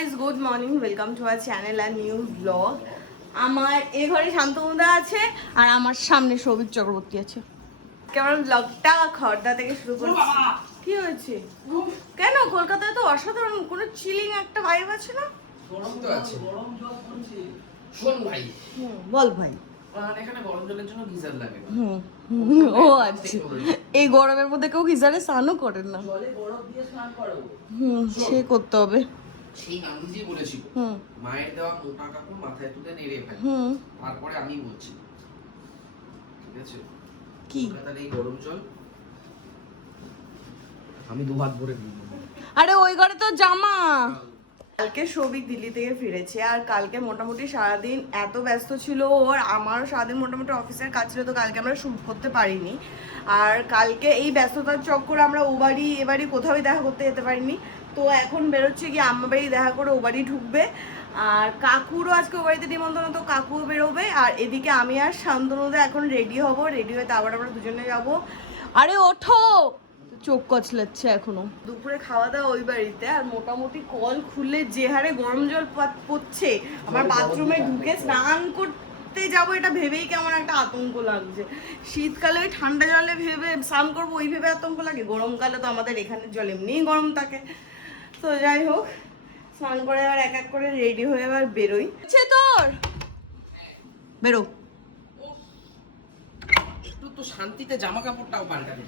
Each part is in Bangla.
Guys, good morning, welcome to our channel আর নিউ ব্লগ। আমার এই ঘরে শান্তনুদা আছে আর আমার সামনে সৌভিক চক্রবর্তী আছে। কেমন ব্লগটা খড়দা থেকে শুরু করছি। কি হয়েছে? কেন কলকাতায় তো অসাধারণ কোনো চিলিং একটা ভাইব আছে না? গরম তো আছে, শোন ভাই। বল ভাই। এখানে গরম জলের জন্য গিজার লাগে না। ও আচ্ছা, এই গরমের মধ্যে কেউ গিজারে স্নানও করেন না? জলে বরফ দিয়ে স্নান করো। সে করতে হবে। সেই গান্ধীজি বলেছিল মায়ের দেওয়া মোটা কাপড় মাথায় তুলে নেড়ে ফেলে। তারপরে আমি বলছি, ঠিক আছে? কি কলকাতার এই গরম জল আমি দু হাত ভরে নিব। আরে ওই ঘরে তো জামা। কালকে সৌভিক দিল্লি থেকে ফিরেছে আর কালকে মোটামুটি সারাদিন এত ব্যস্ত ছিল ওর, আমারও সারাদিন মোটামুটি অফিসের কাজ ছিল, তো কালকে আমরা শুট করতে পারিনি। আর কালকে এই ব্যস্ততার চক্করে আমরা ও বাড়ি এ বাড়ি কোথাওই দেখা করতে যেতে পারিনি। তো এখন বেরোচ্ছে কি আম্মা বাড়ি দেখা করে ও বাড়ি ঢুকবে। আর কাকুরও আজকে ও বাড়িতে নিমন্ত্রণ, তো কাকুও বেরোবে। আর এদিকে আমি আর শান্তনুদা এখন রেডি হব, রেডি হয়ে তারপর আমরা দুজনে যাবো। আরে ওঠো, চোখ কচলাচ্ছে এখনো। দুপুরে খাওয়া দাওয়া ওই বাড়িতে, আর মোটামুটি কল খুললে যে হারে গরম জল পড়ছে, আমার বাথরুমে ঢুকে স্নান করতে যাবো এটা ভেবেই কেমন একটা আতঙ্ক লাগছে। শীতকালে ওই ঠান্ডা জলে ভেবে স্নান করবো ওই ভেবে আতঙ্ক লাগে, গরমকালে তো আমাদের এখানের জল এমনিই গরম থাকে। তো যাই হোক, স্নান করে এবার এক এক করে রেডি হয়ে এবার বেরোই। তোর বেরো, একটু তো শান্তিতে জামা কাপড়টাও পাল্টাতে।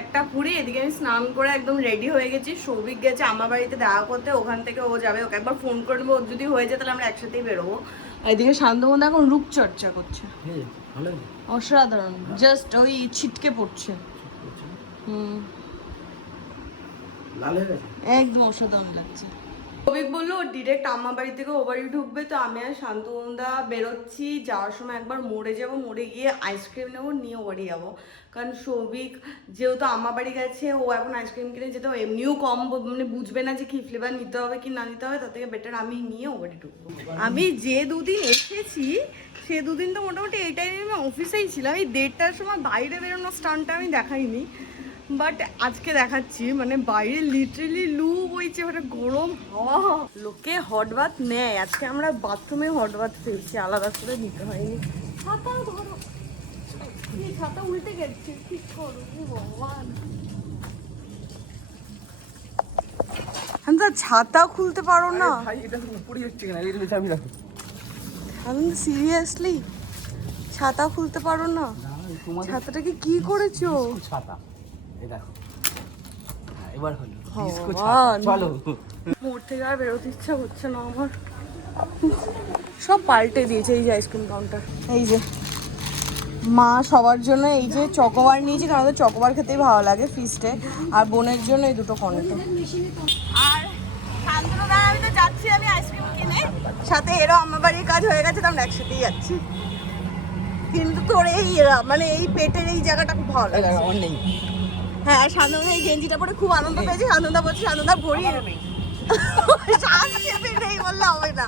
একটা পুরি এদিকে আমি স্নান করে একদম রেডি হয়ে গেছি। সৌভিক গেছে আমার বাড়িতে দেখা করতে, ওখান থেকে ও যাবে, ওকে একবার ফোন করে দেবো, যদি হয়ে যায় তাহলে আমরা একসাথেই বেরোবো। আর এদিকে শান্তমুদা এখন রূপচর্চা করছে, অসাধারণ, জাস্ট ওই ছিটকে পড়ছে। একদম অসাধারণ লাগছে। সৌভিক বললো ও ডিরেক্ট আমার বাড়ি থেকে ও বাড়ি ঢুকবে, তো আমি আর শান্তনুদা বেরোচ্ছি। যাওয়ার সময় একবার মোড়ে যাবো, মোড়ে গিয়ে আইসক্রিম নেবো, নিয়ে ও বাড়ি যাবো। কারণ সৌভিক যেহেতু আমার বাড়ি গেছে, ও এখন আইসক্রিম কিনে যেতে এমনিও কম মানে বুঝবে না যে কি ফ্লেভার নিতে হবে কি না নিতে হবে, তার থেকে বেটার আমি নিয়ে ও বাড়ি ঢুকবো। আমি যে দুদিন এসেছি সে দুদিন তো মোটামুটি এই টাইমে আমি অফিসেই ছিলাম। এই 1:30টার সময় বাইরে বেরোনোর স্টানটা আমি দেখাইনি, বাট আজকে দেখাচ্ছি। মানে বাইরে লিটারেলি লু বইছে, মানে গরম হাওয়া, লোকে হট বাথ নেয়। আজকে আমরা বাথরুমে হট বাথ পেয়েছি, আলাদা করে নিতে হয়নি। ছাতা ধরো, ছাতা উল্টে গেছে, ঠিক করো ভগবান। ছাতা খুলতে পারো না ভাই, এটা উপরে হচ্ছে কেন? এই রয়েছে, আমি রাখি। সিরিয়াসলি ছাতা খুলতে পারো না? ছাতাটাকে কি করেছো? ছাতা এই দেখো, এবার হলো চলো। মোড় থেকে আর বেরোতে ইচ্ছা হচ্ছে না আমার, সব পাল্টে দিয়েছে। এই যে আইসক্রিম কাউন্টার, এই যে মা সবার জন্য এই যে চকোবার নিয়েছি, কারণ ওদের চকোবার খেতেই ভালো লাগে ফিস্টে, আর বোনের জন্য এই দুটো কর্নেটো। আর শান্তনুদা আমি তো যাচ্ছি, আমি আইসক্রিম কিনে, সাথে এরও আমার বাড়ির কাজ হয়ে গেছে, তো আমরা একসাথেই যাচ্ছি। কিন্তু তোর এই মানে এই পেটের এই জায়গাটা খুব ভালো লাগে আমার নেই। হ্যাঁ, আর শান্তনুদা এই গেঞ্জিটা পরে খুব আনন্দ পেয়েছি। শান্তনুদা বলছে শান্তনুদা ভরি নেই বললে হবে না।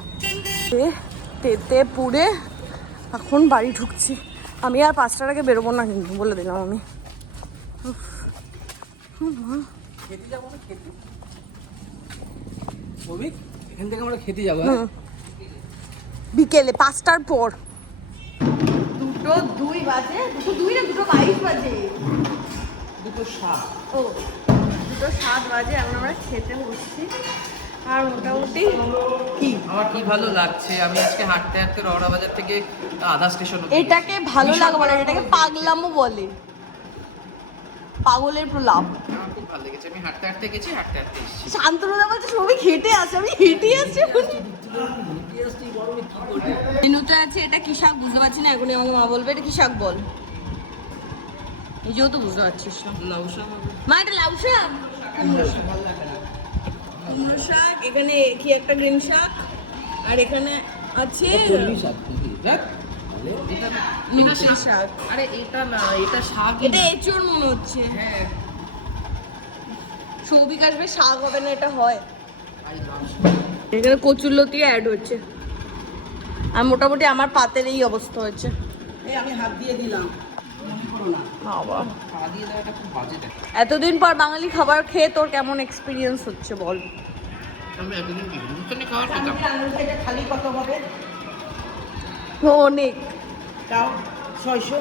তেতে পুড়ে এখন বাড়ি ঢুকছি। আমি আর 5টার আগে বেরোবো না কিন্তু, বলে দিলাম আমি। খেতে যাবো না, খেতে এখান থেকে আমরা খেতে যাবো বিকেলে 5টার পর। 2:02 বাজে, 2:02 না 2:22 বাজে, 2:07। ও 2:07 বাজে। এখন আমরা খেতে বসছি। আর মোটামুটি কি আমার কি ভালো লাগছে, আমি আজকে হাঁটতে হাঁটতে রওনা বাজার থেকে আধা স্টেশন। এটাকে ভালো লাগে বলে, এটাকে পাগলামও বলে, পাগলের প্রলাপ। আমার খুব ভালো লেগেছে, আমি হাঁটতে হাঁটতে গেছি, হাঁটতে হাঁটতে এসেছি। শান্তনুদা বলছে সবই হেঁটে আসে, আমি হেঁটে আসছি। মেনুতে আছে, এটা কি শাক বুঝতে পারছি না, এখনই আমাকে মা বলবে এটা কি শাক বল। এই যেও তো বুঝতে পারছিস না। লাউ শাক হবে মা, এটা লাউ শাক, কুমড়ো শাক, এখানে কি একটা গ্রিন শাক, আর এখানে আছে লুচি শাক। আরে এটা না, এটা শাক, এটা এঁচোড় মনে হচ্ছে। হ্যাঁ, সৌভিক আসবে, শাক হবে না, এটা হয়। এখানে কচুরলতি অ্যাড হচ্ছে, আর মোটামুটি আমার পাতের এই অবস্থা হয়েছে। আমি হাত দিয়ে দিলাম। না। বাবা, খাওয়া দিয়ে দেওয়াটা খুব বাজে দেখা। এতদিন পর বাঙালি খাবার খেয়ে তোর কেমন এক্সপিরিয়েন্স হচ্ছে বল? আমি এতদিন কি হিন্দুস্তানি খাবার খেতাম। আমি আঙুল থেকে খালি কত হবে? অনেক। তাও 600।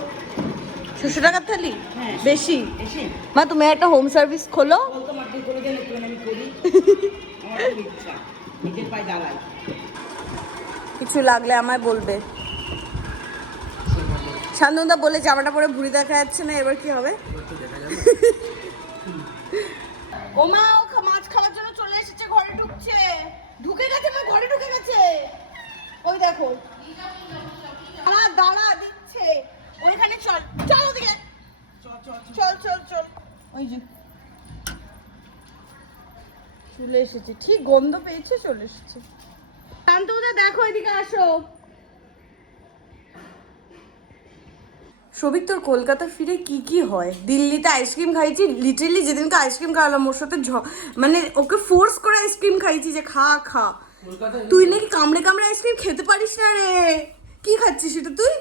600 টাকার থালি? হ্যাঁ। বেশি? এসে মা তুমি একটা হোম সার্ভিস খোলো। বলতো মাটি করে দেন একটু আমি করি। আমার খুব ইচ্ছা নিজের পায়ে দাঁড়াই। কিছু লাগলে আমায় বলবে। শান্তনুদা বলে জামাটা পরে ভুঁড়ি দেখা যাচ্ছে না, এবার কি হবে? ও মা, ও মাছ খাওয়ার জন্য চলে এসেছে, ঘরে ঢুকছে। ঢুকে গেছে, মা ঘরে ঢুকে গেছে। ওই দেখো, দাঁড়া দাঁড়া দিচ্ছে। ওইখানে চল, চল ওদিকে, চল চল চল। ওই যে চলে এসেছে, ঠিক গন্ধ পেয়েছে, চলে এসেছে। শান্তনুদা দেখো, এদিকে আসো। সবিক, তোর কলকাতা ফিরে কি কি হয়? দিল্লিতে আইসক্রিম খাইছি, লিটারালি যেদিনকে আইসক্রিম খাওয়ালাম ওর সাথে মানে ওকে ফোর্স করে আইসক্রিম খাইছি যে খা খা। তুই নাকি কামড়ে কামড়ে আইসক্রিম খেতে পারিস না রে। কি খাচ্ছিস সেটা তুই?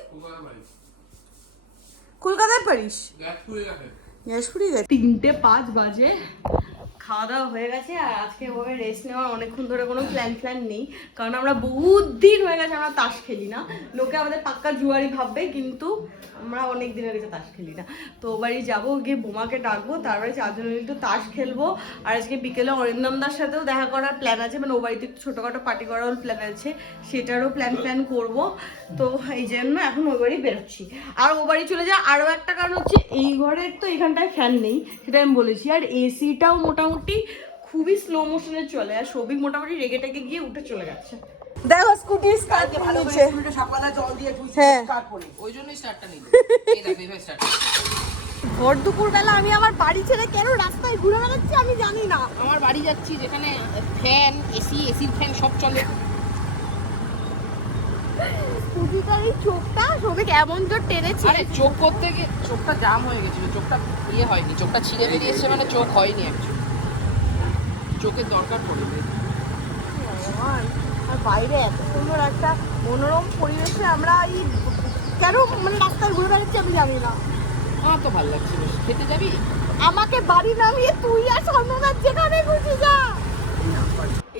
কলকাতায় পারিস? গ্যাস ফুরিয়ে গেছে। 3:05 বাজে, খাওয়া দাওয়া হয়ে গেছে। আর আজকে ওভাবে রেস্ট নেওয়ার অনেকক্ষণ ধরে কোনো প্ল্যান নেই, কারণ আমরা বহুত দিন হয়ে গেছে আমরা তাস খেলি না। লোকে আমাদের পাক্কা জুয়ারি ভাববে, কিন্তু আমরা অনেক দিন হয়ে গেছে তাস খেলি না। তো ও বাড়ি যাবো, গিয়ে বোমাকে ডাকবো, তারপরে 4 জন একটু তাস খেলবো। আর আজকে বিকেলে অরিন্দমদার সাথেও দেখা করার প্ল্যান আছে, মানে ও বাড়িতে একটু ছোটোখাটো পার্টি করার প্ল্যান আছে, সেটারও প্ল্যান করবো। তো এই জন্য এখন ওই বাড়ি বেরোচ্ছি। আর ও বাড়ি চলে যায় আরও একটা কারণ হচ্ছে, এই ঘরের তো এখানটায় ফ্যান নেই, সেটা আমি বলেছি। আর এসিটাও মোটামুটি খুবই স্লো মোশনে চলে, আর সবিক মোটামুটি রেগে টেগে গিয়ে উঠে চলে যাচ্ছে। দেখো স্কুটি স্টার্ট ভালো করে নিচ্ছে। স্কুলটা সকালে জল দিয়ে ধুইছি হ্যাঁ। স্টার্ট করে। ওই জন্যই স্টার্টটা নিল। এই দেখ এইভাবে স্টার্ট। ভর দুপুর বেলা আমি আমার বাড়ি ছেড়ে কেন রাস্তায় ঘুরে বেড়াচ্ছি আমি জানি না। আমার বাড়ি যাচ্ছি যেখানে ফ্যান, এসির ফ্যান সব চলে। স্কুটিটার এই চোখটা সবিক এমন জোর টেনেছে। আরে চোখ করতে গিয়ে চোখটা জাম হয়ে গেছিল, চোখটা ইয়ে হয়নি, চোখটা ছিঁড়ে বেরিয়েছে, মানে চোখ হয়নি অ্যাকচুয়ালি। চোখের দরকার পড়বে। আর বাইরে এত সুন্দর একটা মনোরম পরিবেশে আমরা এই কেন মানে রাস্তায় ঘুরে বেড়াচ্ছি আমি জানি না। আমার তো ভালো লাগছে। বেশ খেতে যাবি? আমাকে বাড়ি নামিয়ে তুই আর সন্ধ্যার যেখানে খুশি যা।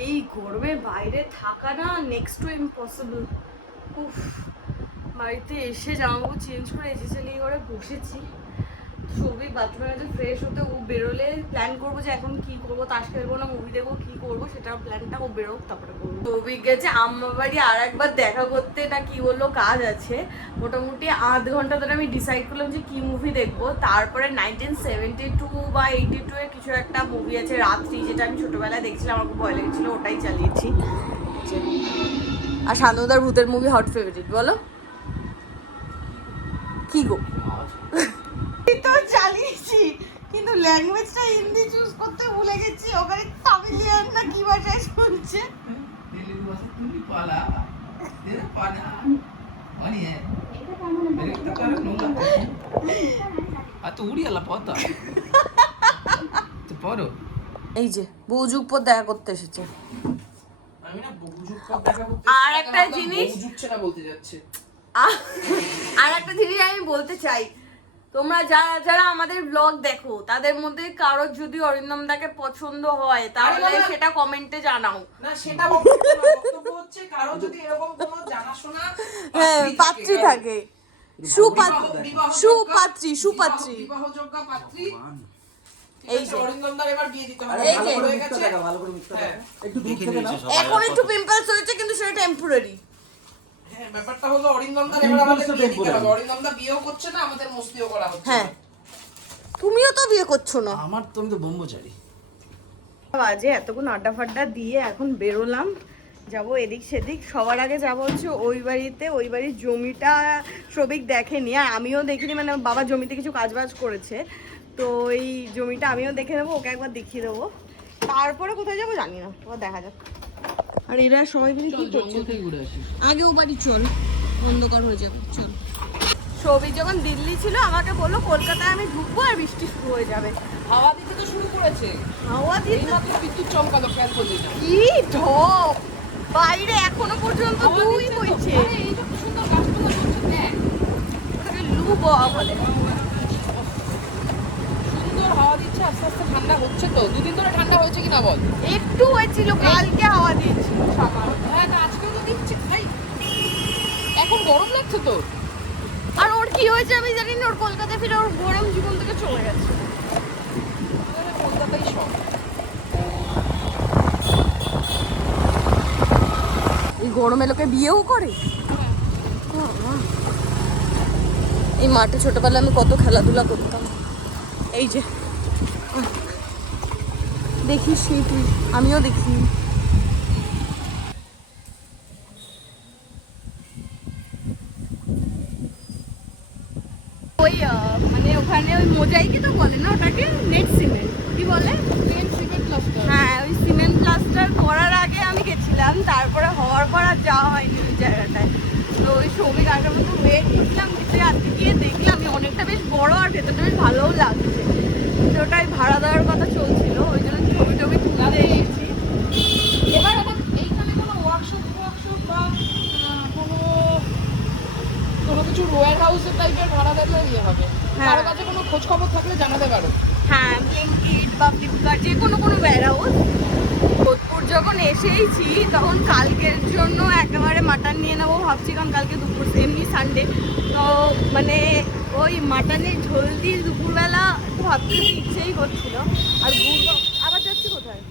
এই গরমে বাইরে থাকা না নেক্সট টু ইম্পসিবল। উফ, বাড়িতে এসে জামাকাপড় চেঞ্জ করে এসে চালিয়ে করে বসেছি। সবই বাথরুমে গেছে ফ্রেশ হতে, ও বেরোলে প্ল্যান করবো যে এখন কি করবো, তাস খেলবো না মুভি দেখবো, কি করবো সেটার প্ল্যানটা ও বেরোক তারপরে করবো। সবিক গেছে আম্মা বাড়ি আর একবার দেখা করতে, না কি বললো কাজ আছে। মোটামুটি 8 ঘন্টা ধরে আমি ডিসাইড করলাম যে কি মুভি দেখবো। তারপরে 1972 বা 82 এর কিছু একটা মুভি আছে রাত্রি, যেটা আমি ছোটবেলায় দেখছিলাম, আমার খুব ভয় লেগেছিল, ওটাই চালিয়েছি। আর শান্তনুদার ভূতের মুভি হট ফেভারিট বলো কি গো? তো চালিয়েছি, কিন্তু ল্যাঙ্গুয়েজটা হিন্দি চুজ করতে ভুলে গেছি। ওখানে তামিলিয়ান না কি ভাষায় শুনছে। এই যে বউযুগ পর দেখা করতে এসেছে। আমি না বুঝুক পর দেখা করতে। আর একটা জিনিস বুঝুকছে না বলতে যাচ্ছে। আর একটা জিনিস আমি বলতে চাই, তোমরা যারা যারা আমাদের ব্লগ দেখো তাদের মধ্যে কারোর যদি অরিন্দমদাকে পছন্দ হয় তাহলে সেটা কমেন্টে জানাও। না সেটা বক্তব্য হচ্ছে, কারো যদি এরকম কোনো জানাশোনা হ্যাঁ পাত্রী থাকে, সুপাত্রী বিবাহযোগ্য পাত্রী, এই যে অরিন্দমদার এবার বিয়ে দিতে হবে। এই যে ভালো হয়ে গেছে, ভালো করে মিথ্যা হ্যাঁ। একটু দুধ থেকে নাও। এখন একটু পিম্পলস হয়েছে কিন্তু সেটা টেম্পোরারি। হ্যাঁ ব্যাপারটা হলো অরিন্দমদার এবার আমাদের বিয়ে দিতে হবে। অরিন্দমদা বিয়েও করছে না, আমাদের মস্তিও করা হচ্ছে। হ্যাঁ তুমিও তো বিয়ে করছো না। আমার তো আমি তো ব্রহ্মচারী। বাজে এতক্ষণ আড্ডা ফাড্ডা দিয়ে এখন বেরোলাম, যাব এদিক সেদিক। সবার আগে যাব হচ্ছে ওই বাড়িতে, ওই বাড়ির জমিটা সবিক দেখেনি আর আমিও দেখিনি, মানে বাবা জমিতে কিছু কাজবাজ করেছে, তো এই জমিটা আমিও দেখে নেবো, ওকে একবার দেখিয়ে দেবো। তারপরে কোথায় যাবো জানি না, এবার দেখা যাক। আর এরা সবাই মিলে কি করছে? আগে ও বাড়ি চল, অন্ধকার হয়ে যাবে, চল। সবিক যখন দিল্লি ছিল আমাকে বললো কলকাতায় আমি ঢুকবো আর বৃষ্টি শুরু হয়ে যাবে। হাওয়া দিতে তো শুরু করেছে, হাওয়া এই দিতে মাত্র বিদ্যুৎ চমকালো, খেয়াল করলি না? কি ঢপ, বাইরে এখনো পর্যন্ত দুই বইছে। এই যে কি সুন্দর গাছগুলো হচ্ছে, দেখ। ওটাকে লু বলে। হাওয়া দিচ্ছে, আস্তে আস্তে ঠান্ডা হচ্ছে তো। দুদিন ধরে ঠান্ডা হয়েছে কিনা বল। একটু হয়েছিল, কালকে হাওয়া দিয়েছিল সামান্য। হ্যাঁ না, আজকেও তো দিচ্ছে ভাই। এখন গরম লাগছে তো। আর ওর কি হয়েছে আমি জানি না, ওর কলকাতায় ফিরে ওর গরম জীবন থেকে চলে গেছে। কলকাতায় সব। এই গরমে লোকে বিয়েও করে। এই মাঠে ছোটবেলায় আমি কত খেলাধুলা করতাম। এই যে দেখিস নি তুই, আমিও দেখি। ওই মানে ওখানে ওই মোজাইকই তো বলে না ওটাকে, নেট সিমেন্ট কি বলে, হ্যাঁ ওই সিমেন্ট প্লাস্টার করার আগে আমি গেছিলাম, তারপরে হওয়ার পর আর যাওয়া হয়নি ওই জায়গাটায়। তো ওই শ্রমিক আগের মতো ওয়েট করলাম, কিন্তু আজকে গিয়ে দেখলাম অনেকটা বেশ বড় আর ভেতরটা বেশ ভালোও লাগছে। তো ওটাই ভাড়া দেওয়ার কথা চলছিল, ওই জন্য ছবি টবি তুলে দিয়েছি। এবার এইখানে কোনো ওয়ার্কশপ বা কোনো কিছু ওয়্যার হাউসের টাইপের ভাড়া দিলে ইয়ে হবে। হ্যাঁ। কারো কাছে কোনো খোঁজ খবর থাকলে জানাতে পারো। হ্যাঁ, ব্লিঙ্কিট বা ফ্লিপকার্ট যে কোনো ওয়্যারহাউস। যোধপুর যখন এসেইছি তখন কালকের জন্য একেবারে মাটন নিয়ে নেবো ভাবছি, কারণ কালকে দুপুর এমনি সানডে তো মানে ওই মাটনের ঝোল দিয়ে দুপুরবেলা একটু ভাবতে ইচ্ছেই করছিল। আর গুড়গাঁও আবার যাচ্ছি কোথায়,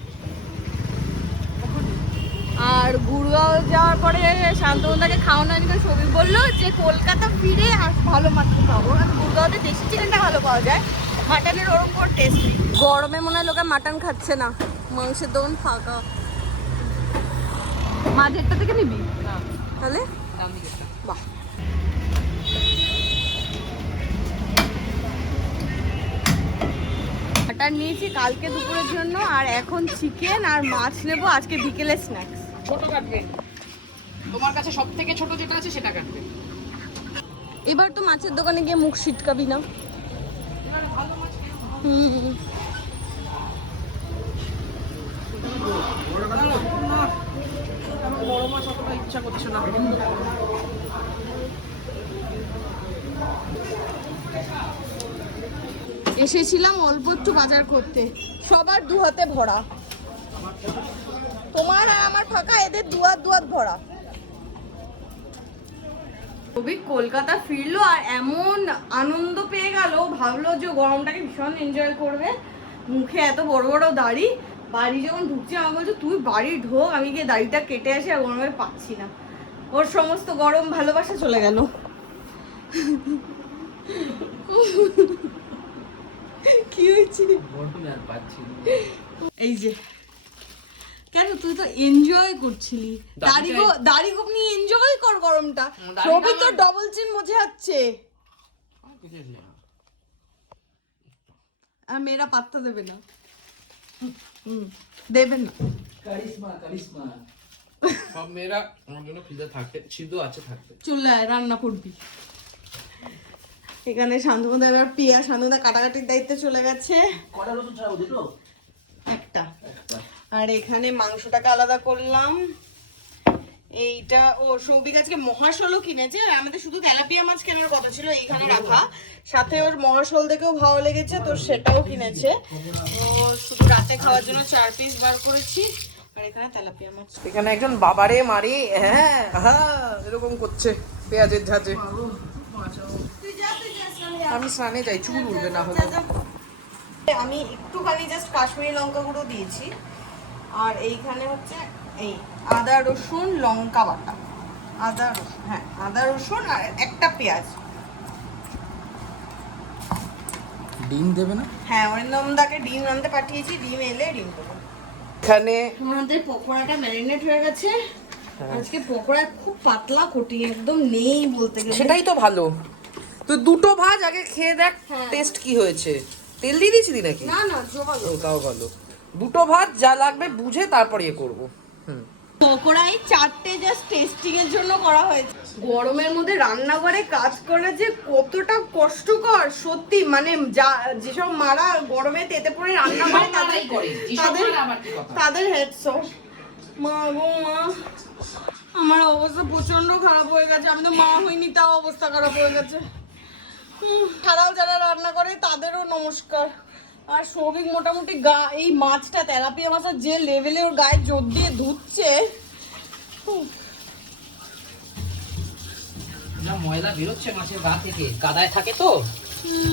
আর গুড়গাঁও যাওয়ার পরে শান্তনুদাকে খাওয়ানো হয়নি, কারণ সবই বললো যে কলকাতা ফিরে আর ভালো মাত্র পাবো। কারণ গুড়গাঁওতে দেশি চিকেনটা ভালো পাওয়া যায়, মাটনের ওরকম কোনো টেস্ট নেই। গরমে মনে হয় লোকে মাটন খাচ্ছে না, মাংসের দোকান ফাঁকা। মাঝেরটা থেকে নিবি না, তাহলে দাম দিকে না। বাহ। মাটন নিয়েছি কালকে দুপুরের জন্য, আর এখন চিকেন আর মাছ নেবো আজকে বিকেলে স্ন্যাক্স। ছোট কাটবে, তোমার কাছে সব থেকে ছোট যেটা আছে সেটা কাটবে। এবার তো মাছের দোকানে গিয়ে মুখ সিটকাবি না। এবার ভালো মাছ কেউ হুম, বড় মাছ অতটা ইচ্ছা করছে না। এসেছিলাম অল্প একটু বাজার করতে, সবার দু হাতে ভরা, তোমার আর আমার ফাঁকা, এদের দুয়াত দুয়াত ভরা। রবি কলকাতা ফিরলো আর এমন আনন্দ পেয়ে গেল, ভাবলো যে গরমটাকে ভীষণ এনজয় করবে, মুখে এত বড় বড় দাড়ি। বাড়ি যখন ঢুকছি আমাকে বলছে তুই বাড়ি ঢোক, আমি গিয়ে দাড়িটা কেটে আসি, আর গরমে পাচ্ছি না। ওর সমস্ত গরম ভালোবাসা চলে গেল। কি হয়েছে? এই যে কেন তুই তো এনজয় করছিলি, দাড়ি গোপ নিয়ে এনজয় কর গরমটা। সবই তো ডবল চিন মজে যাচ্ছে, আর মেয়েরা পাত্তা দেবে না। দেবেন না, কারিশমা সব মেয়েরা আমার জন্য ফ্রিজে থাকতে সিদ্ধ আছে থাকতে চলে আয় রান্না করবি। এখানে শান্তনুদা এবার পিয়া শান্তনুদা কাটাকাটির দায়িত্বে চলে গেছে। কটা রসুন ছাড়াবো দিলো একটা। আর এখানে মাংসটাকে আলাদা করলাম। এইটা ও সৌভিক আজকে মহাশোলও কিনেছে, আর আমাদের শুধু তেলাপিয়া মাছ কেনার কথা ছিল এইখানে রাখা, সাথে ওর মহাশোল দেখেও ভালো লেগেছে তো সেটাও কিনেছে। ও শুধু রাতে খাওয়ার জন্য 4 পিস বার করেছি। আর এখানে তেলাপিয়া মাছ। এখানে একজন বাবারে মারে, হ্যাঁ হ্যাঁ এরকম করছে পেঁয়াজের ঝাঁঝে। আমি স্নানে যাই, চুল উঠবে না হলে। আমি একটুখানি জাস্ট কাশ্মীরি লঙ্কা গুঁড়ো দিয়েছি, আর এইখানে হচ্ছে এই আদা রসুন লঙ্কা বাটা, আদা রসুন, হ্যাঁ আদা রসুন আর একটা পেঁয়াজ। ডিম দেবে না? হ্যাঁ অরিন্দমদাকে ডিম আনতে পাঠিয়েছি, ডিম এলে ডিম দেবো। এখানে আমাদের পকোড়াটা ম্যারিনেট হয়ে গেছে। আজকে পকোড়া খুব পাতলা কোটিং, একদম নেই বলতে গেলে। সেটাই তো ভালো। তুই দুটো ভাজ আগে খেয়ে দেখ হ্যাঁ। টেস্ট কি হয়েছে। তেল দিয়ে দিয়েছিলি নাকি? না না জোগালো। ও তাও ভালো। দুটো ভাজ যা লাগবে বুঝে তারপর ইয়ে করবো। পকোড়াই 4টে জাস্ট টেস্টিং এর জন্য করা হয়েছে। গরমের মধ্যে রান্নাঘরে কাজ করা যে কতটা কষ্টকর সত্যি, মানে যেসব মারা গরমে তেতে পড়ে রান্না করে তাদের হেডস অফ। মা গো মা, আমার অবস্থা প্রচন্ড খারাপ হয়ে গেছে। আমি তো মা হইনি তাও অবস্থা খারাপ হয়ে গেছে। ছাড়াও যারা রান্না করে তাদেরও নমস্কার, আর সৌভিক মোটামুটি এই মাছটা তেলাপিয়া মাছটা যে লেভেলে ওর গায়ে জোর দিয়ে ধুচ্ছে, না ময়লা বেরোচ্ছে মাছের গা থেকে, কাদায় থাকে তো,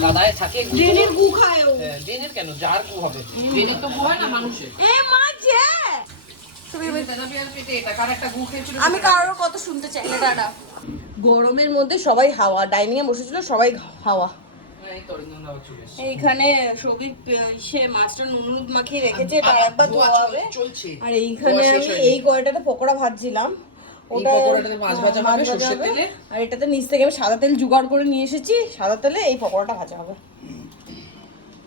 কাদায় থাকে। ড্রেনের গু খায় ও। ড্রেনের কেন, যার গু হবে, ড্রেনের তো গু হয় না মানুষের। এ মাছ যে আমি কারোর কথা শুনতে চাই না দাদা। গরমের মধ্যে সবাই হাওয়া, ডাইনিং এ বসেছিল সবাই হাওয়া। এইখানে সৌভিক সে মাছটা নুন মাখিয়ে রেখেছে, এটা একবার ধোয়া হবে। আর এইখানে আমি এই কড়াইটাতে পকোড়া ভাজছিলাম, ওটা মাছ ভাজা হবে সরষের তেলে। আর এটাতে নিচ থেকে আমি সাদা তেল জোগাড় করে নিয়ে এসেছি, সাদা তেলে এই পকোড়াটা ভাজা হবে।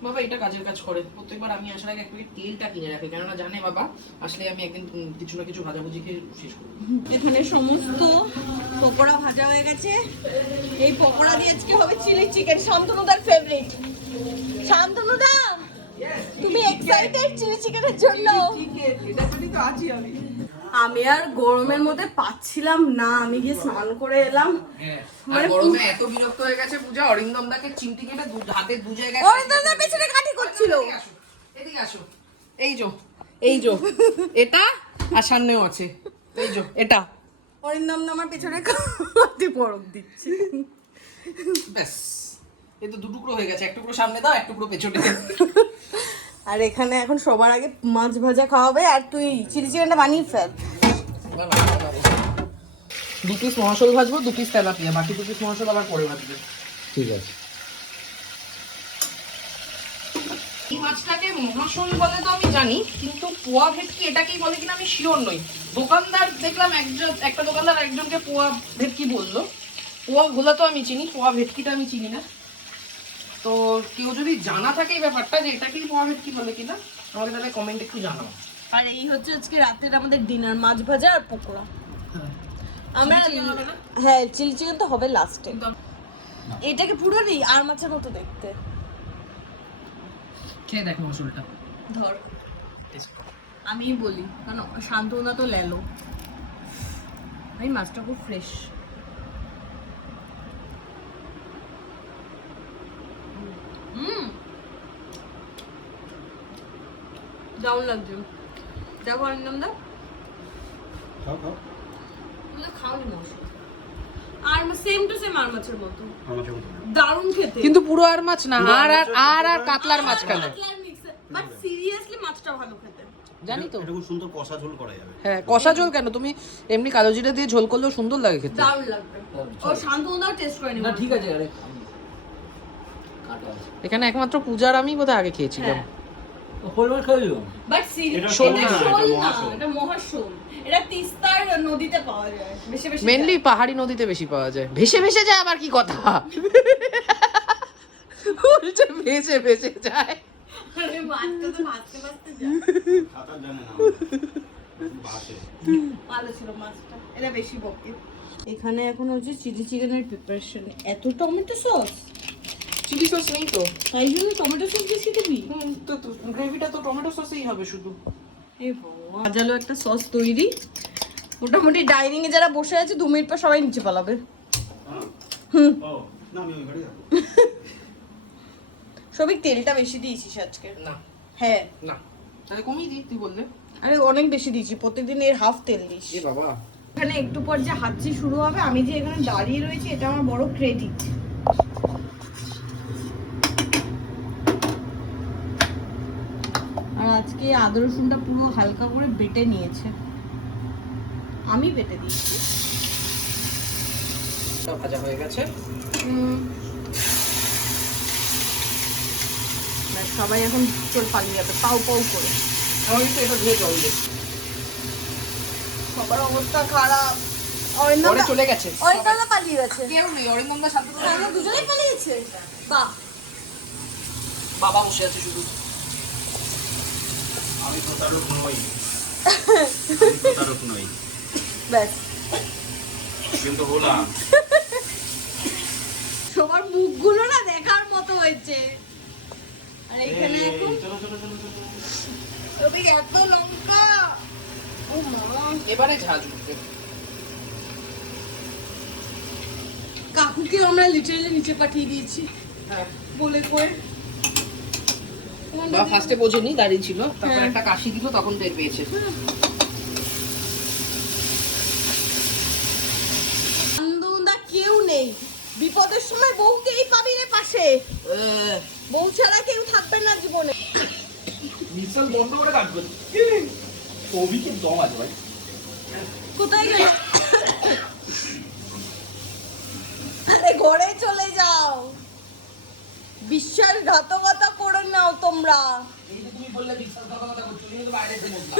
বাবা এটা কাজের কাজ করে, প্রত্যেকবার আমি আসার আগে এক প্যাকেট তেলটা কিনে রাখি, কেননা জানে বাবা আসলে আমি একদিন কিছু না কিছু ভাজাভুজি খেয়ে শেষ করব। এখানে সমস্ত পকোড়া ভাজা হয়ে গেছে। এই পকোড়া দিয়ে আজকে হবে চিলি চিকেন, শান্তনুদার ফেভারিট। শান্তনুদা তুমি এক্সাইটেড চিলি চিকেনের জন্য? আমি আর গরমের মধ্যে পাচ্ছিলাম না, আমি গিয়ে স্নান করে এলাম। আর গরমে এত বিরক্ত হয়ে গেছে পূজা, অরিন্দম দাকে চিমটি কেটে হাতে দু জায়গায়, অরিন্দম দা পেছনে কাটি করছিল। এদিকে আসো, এই যো এটা, আর সামনেও আছে এই যো এটা। অরিন্দম দা আমার পেছনে কাটি পরক দিচ্ছে। ব্যাস এই তো দুটুকরো হয়ে গেছে, এক টুকরো সামনে দাও, এক টুকরো পেছনে। আর এখানে এখন সবার আগে মাছ ভাজা খাওয়াবে, আর তুই চিলি চিকেনটা বানিয়ে ফেল। 2 পিস মহাশোল ভাজবো, 2 পিস তেলাপিয়া, বাকি 2 পিস মহাশোল আবার পরে ভাজবে। ঠিক আছে। এই মাছটাকে মহাশোল বলে তো আমি জানি, কিন্তু পোয়া ভেটকি এটাকেই বলে কিনা আমি শিওর নই। দোকানদার দেখলাম একটা দোকানদার একজনকে পোয়া ভেটকি বললো। পোয়া গোলা তো আমি চিনি, পোয়া ভেটকিটা আমি চিনি না। তো কেউ যদি জানা থাকে এই ব্যাপারটা যে এটাকেই পোয়া ভেটকি বলে কিনা, আমাকে তাহলে কমেন্টে একটু জানাও। আর এই হচ্ছে আজকে রাতের আমাদের ডিনার, মাছ ভাজা আর পকোড়া। আমরা হ্যাঁ চিলি চিকেন তো হবে লাস্টে। এটাকে পুরো নেই আর মাছের মতো দেখতে। খেয়ে দেখ মশলটা, ধর আমি বলি কারণ শান্তনা তো লেলো। এই মাছটা খুব ফ্রেশ। দারুণ লাগছে। দেখো অরিন্দম দা, খাওনি মশলা আর সেম টু সেম আর মাছের মতো, দারুণ খেতে। কিন্তু পুরো আর মাছ না, আর কাতলার মাছ কেন? বাট সিরিয়াসলি মাছটা ভালো খেতে, জানি তো। এটা খুব সুন্দর কষা ঝোল করা যাবে। হ্যাঁ কষা ঝোল কেন, তুমি এমনি কালো জিরা দিয়ে ঝোল করলেও সুন্দর লাগে খেতে। দারুণ লাগবে। ও শান্তনুদাও টেস্ট করে নিও। না ঠিক আছে, আরে এখানে একমাত্র পূজার আমি বোধহয় আগে খেয়েছিলাম। বাট সিরিয়াসলি এটা শোল না, এটা মহাশোল। এটা তিস্তার নদীতে পাওয়া যায় বেশি বেশি। মেইনলি পাহাড়ি নদীতে বেশি পাওয়া যায়। ভেসে ভেসে যায় আবার কি কথা? বলছে ভেসে ভেসে যায়। আরে মাছটা তো ভাসতে ভাসতে যায়। সাঁতার জানে না, ভাসে। ভালো ছিল মাছটা, এটা বেশি বকে। এখানে এখন হচ্ছে চিলি চিকেনের প্রিপারেশন। এত টমেটো সস, চিলি সস নেই তো, তাই জন্য টমেটো সস বেশি দিবি। তো গ্রেভিটা তো টমেটো সসেই হবে শুধু। এই বাবা, আজালো একটা সস তৈরি। মোটামুটি ডাইনিং এ যারা বসে আছে 2 মিনিট পর সবাই নিচে পালাবে। ও না, আমি ওই ঘরে যাবো। সবিক তেলটা বেশি দিয়েছিস আজকে। না হ্যাঁ না, তাহলে কমিয়ে দিই, তুই বললে। আরে অনেক বেশি দিয়েছি, প্রত্যেকদিন এর হাফ তেল দিস। এ বাবা, এখানে একটু পর যে হাঁচি শুরু হবে, আমি যে এখানে দাঁড়িয়ে রয়েছি এটা আমার বড় ক্রেডিট। আর আজকে আদা রসুনটা পুরো হালকা করে বেটে নিয়েছে, আমি বেটে দিয়েছি। ভাজা হয়ে গেছে। সবাই এখন চল পালিয়ে যাবে পাউ পাউ করে। আমি তো এটা ধুয়ে জল দিই। সবার অবস্থা খারাপ। অরিন্দম পরে চলে গেছে। অরিন্দম পালিয়ে গেছে। কেউ নেই, অরিন্দমদা সাথে তো আমরা দুজনেই পালিয়েছে। বাহ, বাবা বসে আছে শুধু। আমি প্রতারক নই, আমি প্রতারক নই, ব্যাস কিন্তু হলাম। সবার মুখগুলো না দেখার মতো হয়েছে। আর এখানে এখন চলো চলো চলো চলো। তবে এত লঙ্কা, ও মা, এবারে ঝাল উঠবে। কাকুকে আমরা লিটারালি নিচে পাঠিয়ে দিয়েছি হ্যাঁ বলে করে। বা ফার্স্টে বোঝেনি, দাঁড়িয়ে ছিল, তারপর একটা কাশি দিল, তখন টের পেয়েছে। আনন্দা কেউ নেই, বিপদের সময় বউকেই পাবি রে পাশে, বউ ছাড়া কেউ থাকবে না জীবনে। মিক্সার বন্ধ করে কাটবে। কবিকে দম আছে ভাই। কোথায় গেল? আরে ঘরে চলে যাও, বিশ্বাসঘাতকতা করে নাও তোমরা। এই যে তুমি বললে মিক্সার কথা কথা বলছো, তুমি তো বাইরে এসে বললা।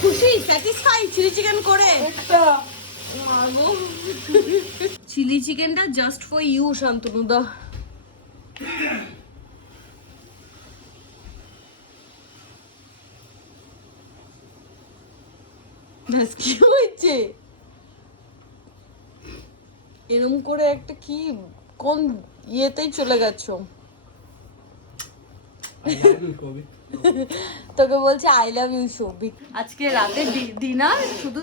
খুশি, স্যাটিসফাই চিলি চিকেন করে? চিলি চিকেনটা জাস্ট ফর ইউ শান্তনুদা। ব্যাস, কি হয়েছে? এরম করে একটা কি কোন ইয়েতেই চলে গেছো? তোকে বলছে আই লাভ ইউ সৌভিক। আজকে রাতে ডিনার শুধু,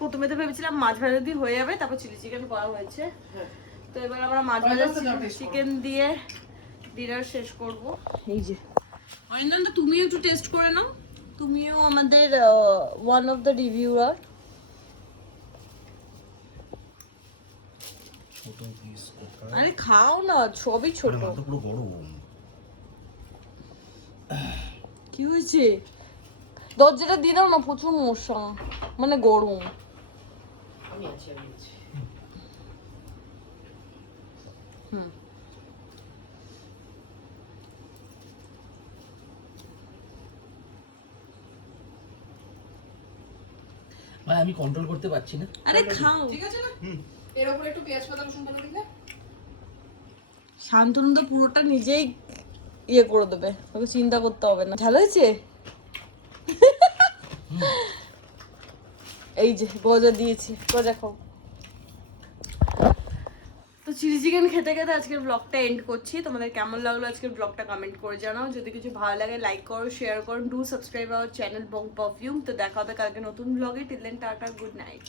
প্রথমে তো ভেবেছিলাম মাছ ভাজা দিয়ে হয়ে যাবে, তারপর চিলি চিকেন করা হয়েছে। তো এবার আমরা মাছ ভাজা চিকেন দিয়ে ডিনার শেষ করব। এই যে অরিন্দা, তুমিও একটু টেস্ট করে নাও, তুমিও আমাদের ওয়ান অফ দ্য রিভিউয়ার। আরে খাও না, সবই ছোট। পুরো গরম। কি হয়েছে? দরজাটা দিয়ে দাও না, প্রচুর মশা, মানে গরম। আমি আছি। ভাই আমি কন্ট্রোল করতে পারছি না। আরে খাও। ঠিক আছে না? এর উপরে একটু পেঁয়াজ পাতা রসুন ফেলে দিলে শান্তনু তো পুরোটা নিজেই ইয়ে করে দেবে, তোকে চিন্তা করতে হবে না। ভালো হয়েছে? এই যে গজা দিয়েছি, গজা খাও। তো চিলি চিকেন খেতে খেতে আজকের ব্লগটা এন্ড করছি। তোমাদের কেমন লাগলো আজকের ব্লগটা কমেন্ট করে জানাও। যদি কিছু ভালো লাগে লাইক করো, শেয়ার করো, do subscribe our channel Bong perfume. তো দেখা হবে কালকে নতুন ব্লগে। Till then tata, good night.